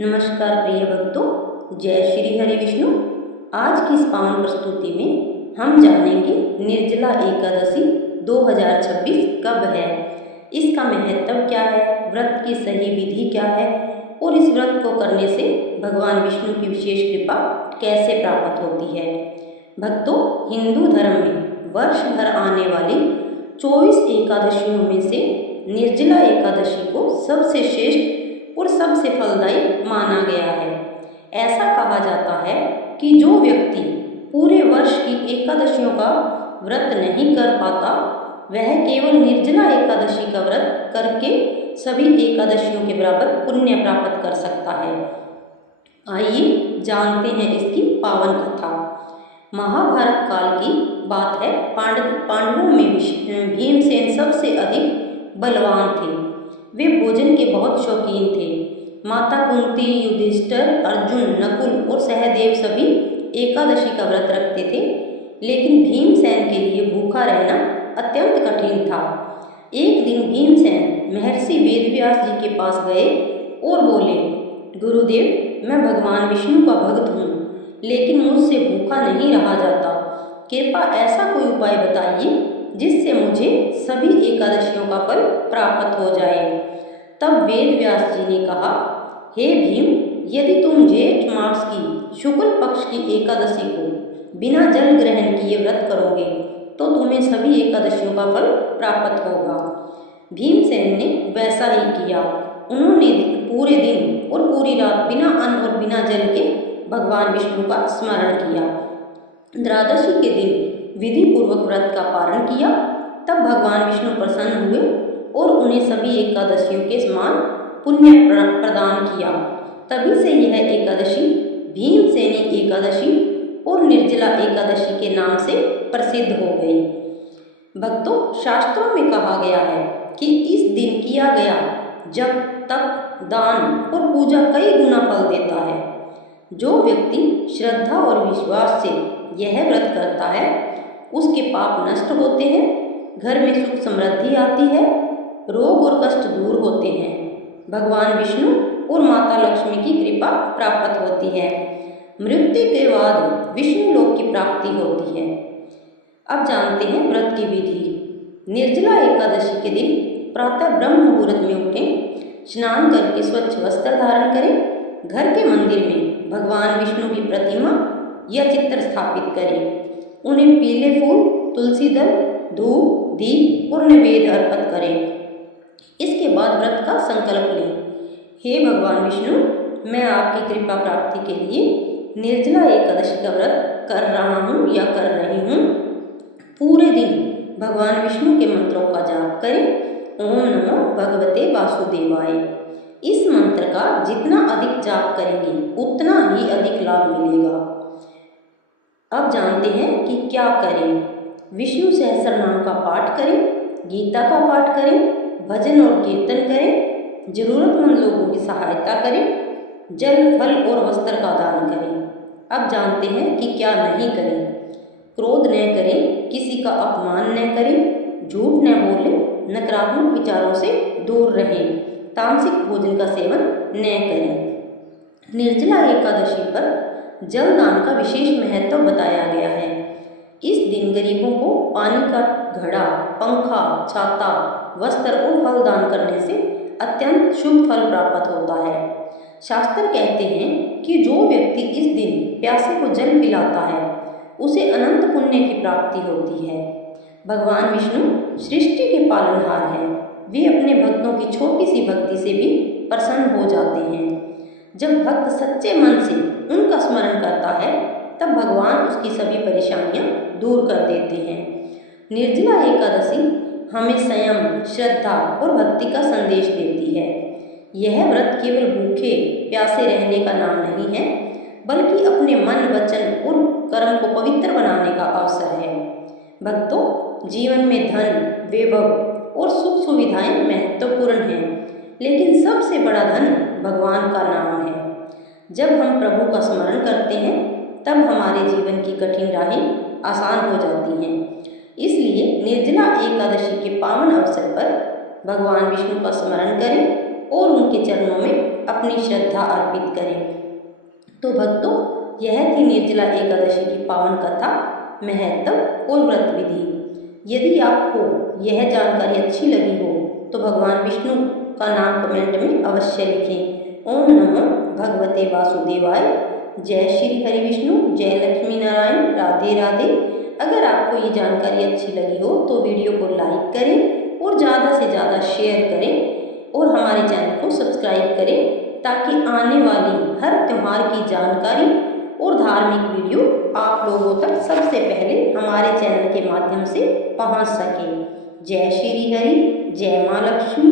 नमस्कार प्रिय भक्तों, जय श्री हरि विष्णु। आज की इस पावन प्रस्तुति में हम जानेंगे निर्जला एकादशी 2026 कब है, इसका महत्व क्या है, व्रत की सही विधि क्या है और इस व्रत को करने से भगवान विष्णु की विशेष कृपा कैसे प्राप्त होती है। भक्तों, हिंदू धर्म में वर्ष भर आने वाली 24 एकादशियों में से निर्जला एकादशी को सबसे श्रेष्ठ और सबसे फलदायी माना गया है। ऐसा कहा जाता है कि जो व्यक्ति पूरे वर्ष की एकादशियों का व्रत नहीं कर पाता, वह केवल निर्जला एकादशी का व्रत करके सभी एकादशियों के बराबर पुण्य प्राप्त कर सकता है। आइए जानते हैं इसकी पावन कथा। महाभारत काल की बात है। पांडवों में भीमसेन सबसे अधिक बलवान थे। वे भोजन के बहुत शौकीन थे। माता कुंती, युधिष्ठिर, अर्जुन, नकुल और सहदेव सभी एकादशी का व्रत रखते थे, लेकिन भीमसेन के लिए भूखा रहना अत्यंत कठिन था। एक दिन भीमसेन महर्षि वेदव्यास जी के पास गए और बोले, गुरुदेव, मैं भगवान विष्णु का भक्त हूँ, लेकिन मुझसे भूखा नहीं रहा जाता। कृपया ऐसा कोई उपाय बताइए जिससे मुझे सभी एकादशियों का फल प्राप्त हो जाए। तब वेद व्यास जी ने कहा, हे भीम, यदि तुम जेठ मास की शुक्ल पक्ष की एकादशी को बिना जल ग्रहण किए व्रत करोगे तो तुम्हें सभी एकादशियों का फल प्राप्त होगा। भीमसेन ने वैसा ही किया। उन्होंने पूरे दिन और पूरी रात बिना अन्न और बिना जल के भगवान विष्णु का स्मरण किया। द्वादशी के दिन विधि पूर्वक व्रत का पारण किया। तब भगवान विष्णु प्रसन्न हुए और उन्हें सभी एकादशियों के समान पुण्य प्रदान किया। तभी से यह एकादशी भीमसेनी एकादशी और निर्जला एकादशी के नाम से प्रसिद्ध हो गई। भक्तों, शास्त्रों में कहा गया है कि इस दिन किया गया जप, तप, दान और पूजा कई गुना फल देता है। जो व्यक्ति श्रद्धा और विश्वास से यह व्रत करता है, उसके पाप नष्ट होते हैं, घर में सुख समृद्धि आती है, रोग और कष्ट दूर होते हैं, भगवान विष्णु और माता लक्ष्मी की कृपा प्राप्त होती है, मृत्यु के बाद विष्णु लोक की प्राप्ति होती है। अब जानते हैं व्रत की विधि। निर्जला एकादशी के दिन प्रातः ब्रह्म मुहूर्त में उठें, स्नान करके स्वच्छ वस्त्र धारण करें, घर के मंदिर में भगवान विष्णु की प्रतिमा या चित्र स्थापित करें, उन्हें पीले फूल, तुलसी दल, धूप, दीप और नैवेद्य अर्पित करें। इसके बाद व्रत का संकल्प लें। हे भगवान विष्णु, मैं आपकी कृपा प्राप्ति के लिए निर्जला एकादशी का व्रत कर रहा हूँ या कर रही हूँ। पूरे दिन भगवान विष्णु के मंत्रों का जाप करें। ओम नमो भगवते वासुदेवाय। इस मंत्र का जितना अधिक जाप करेंगे उतना ही अधिक लाभ मिलेगा। अब जानते हैं कि क्या करें। विष्णु सहस्त्र नाम का पाठ करें, गीता का पाठ करें, भजन और कीर्तन करें, जरूरतमंद लोगों की सहायता करें, जल, फल और वस्त्र का दान करें। अब जानते हैं कि क्या नहीं करें। क्रोध न करें, किसी का अपमान न करें, झूठ न बोलें, नकारात्मक विचारों से दूर रहें, तामसिक भोजन का सेवन न करें। निर्जला एकादशी पर जल दान का विशेष महत्व बताया गया है। इस दिन गरीबों को पानी का घड़ा, पंखा, छाता, वस्त्र और फल दान करने से अत्यंत शुभ फल प्राप्त होता है। शास्त्र कहते हैं कि जो व्यक्ति इस दिन प्यासे को जल पिलाता है, उसे अनंत पुण्य की प्राप्ति होती है। भगवान विष्णु सृष्टि के पालनहार हैं। वे अपने भक्तों की छोटी सी भक्ति से भी प्रसन्न हो जाते हैं। जब भक्त सच्चे मन से उनका स्मरण करता है, तब भगवान उसकी सभी परेशानियां दूर कर देते हैं। निर्जला एकादशी हमें संयम, श्रद्धा और भक्ति का संदेश देती है। यह व्रत केवल भूखे प्यासे रहने का नाम नहीं है, बल्कि अपने मन, वचन और कर्म को पवित्र बनाने का अवसर है। भक्तों, जीवन में धन, वैभव और सुख सुविधाएं महत्वपूर्ण हैं, लेकिन सबसे बड़ा धन भगवान का नाम है। जब हम प्रभु का स्मरण करते हैं, तब हमारे जीवन की कठिन राहें आसान हो जाती हैं। इसलिए निर्जला एकादशी के पावन अवसर पर भगवान विष्णु का स्मरण करें और उनके चरणों में अपनी श्रद्धा अर्पित करें। तो भक्तों, यह थी निर्जला एकादशी की पावन कथा, महत्व और व्रत विधि। यदि आपको यह जानकारी अच्छी लगी हो तो भगवान विष्णु का नाम कमेंट में अवश्य लिखें। ओम नमो भगवते वासुदेवाय। जय श्री हरि विष्णु, जय लक्ष्मी नारायण, राधे राधे। अगर आपको ये जानकारी अच्छी लगी हो तो वीडियो को लाइक करें और ज़्यादा से ज़्यादा शेयर करें और हमारे चैनल को सब्सक्राइब करें, ताकि आने वाली हर त्यौहार की जानकारी और धार्मिक वीडियो आप लोगों तक सबसे पहले हमारे चैनल के माध्यम से पहुंच सके। जय श्री हरि, जय माँ लक्ष्मी।